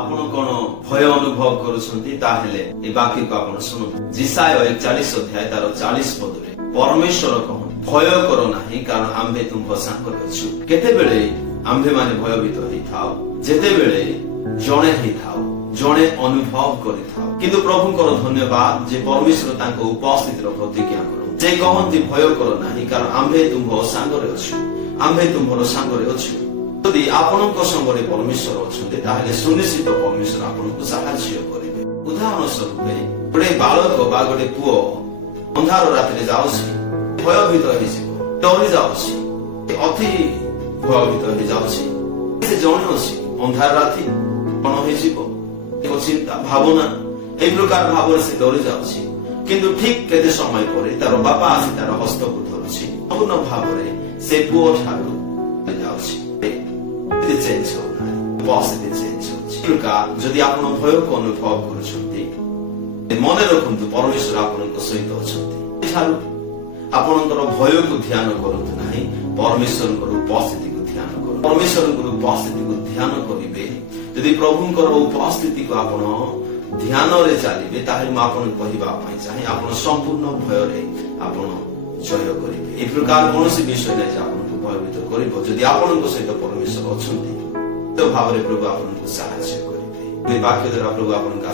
ଆପଣ କଣ ଭୟ ଅନୁଭବ କରୁଛନ୍ତି ତାହେଲେ ଏ ବାକ୍ୟକୁ ଆପଣ ଶୁଣନ୍ତୁ। ଜିସାୟ 41 ଅଧ୍ୟାୟ ତାର 40 ପଦରେ ପରମେଶ୍ୱର କହନ୍ତି ଭୟ କର ନାହିଁ କାରଣ ଆମ୍ଭେ ତୁମ୍ଭ ସାଙ୍ଗରେ ଅଛୁ। କେତେବେଳେ ଆମ୍ଭେମାନେ ଭୟଭୀତ ହେଇଥାଉ ଯେତେବେଳେ ଜଣେ ହେଇଥାଉ ଜଣେ ଅନୁଭବ କରିଥାଉ। କିନ୍ତୁ ପ୍ରଭୁଙ୍କର ଧନ୍ୟବାଦ ଯେ ପରମେଶ୍ୱର ତାଙ୍କ ଉପସ୍ଥିତିର ପ୍ରତିଜ୍ଞା କରନ୍ତି। ସେ କହନ୍ତି ଭୟ କର ନାହିଁ କାରଣ ଆମ୍ଭେ ତୁମ୍ଭ ସାଙ୍ଗରେ ଅଛୁ। ଆମ୍ଭେ ତୁମ୍ଭର ସାଙ୍ଗରେ ଅଛୁ। ଯଦି ଆପଣଙ୍କ ସଙ୍ଗରେ ପରମେଶ୍ୱର ଅଛନ୍ତି ତାହେଲେ ସୁନିଶ୍ଚିତ ପରମେଶ୍ୱର ଆପଣଙ୍କୁ ସାହାଯ୍ୟ କରିବେ। ଉଦାହରଣ ସ୍ୱରୂପ ଗୋଟେ ବାଳକ ବା ଗୋଟେ ପୁଅ ଅନ୍ଧାର ରାତିରେ ଯାଉଛି, ଭୟଭୀତ ହେଇଯିବ, ଡରି ଯାଉଛି, ଅତି ଭୟଭୀତ ହେଇଯାଉଛି। ସେ ଜଣେ ଅଛି, ଅନ୍ଧାର ରାତି କଣ ହେଇଯିବ, ଏକ ଚିନ୍ତା ଭାବନା এই প্রকার ভাବରେ ସେ ଡରି ଯାଉଛି। କିନ୍ତୁ ଠିକ କେତେ ସମୟ ପରେ ତାର ବାପା ଆସି ତାର ହସ୍ତକୁ ଧରୁଛି, ସମ୍ପୂର୍ଣ୍ଣ ଭାବରେ ସେ ପୁଅ ଠାରୁ ଯାଉଛି। ଚେଞ୍ଜ ହଉନାହିଁ, ପରିସ୍ଥିତି ଚେଞ୍ଜ ହଉଛି। ଯଦି ଆପଣ ଭୟକୁ ଅନୁଭବ କରୁଛନ୍ତି ମନେ ରଖନ୍ତୁ ପରମେଶ୍ୱର ଆପଣଙ୍କ ସହିତ ଅଛନ୍ତି। ଏଠାରୁ ଆପଣଙ୍କର ଭୟକୁ ଧ୍ୟାନ କରନ୍ତୁ ନାହିଁ, ପରମେଶ୍ୱରଙ୍କର ଉପସ୍ଥିତିକୁ ଧ୍ୟାନ କରନ୍ତୁ। ପରମେଶ୍ୱରଙ୍କର ଉପସ୍ଥିତିକୁ ଧ୍ୟାନ କରିବେ। ଯଦି ପ୍ରଭୁଙ୍କର ଉପସ୍ଥିତିକୁ ଆପଣ ଧ୍ୟାନରେ ଚାଲିବେ ତାହେଲେ ମୁଁ ଆପଣଙ୍କୁ କହିବା ପାଇଁ ଚାହେଁ ଆପଣ ସମ୍ପୂର୍ଣ୍ଣ ଭୟରେ ଆପଣ ଜୟ କରିବେ। ଏ ପ୍ରକାର କୌଣସି ବିଷୟ ନାହିଁ ଯେ ଆପଣଙ୍କୁ ଭୟଭୀତ କରିବ। ଯଦି ଆପଣଙ୍କ ସହିତ ପରମେଶ୍ୱର ଅଛନ୍ତି ତ ଭାବରେ ପ୍ରଭୁ ଆପଣଙ୍କୁ ସାହାଯ୍ୟ କରିବେ। ଏ ବାକ୍ୟ ଦ୍ୱାରା ପ୍ରଭୁ ଆପଣଙ୍କୁ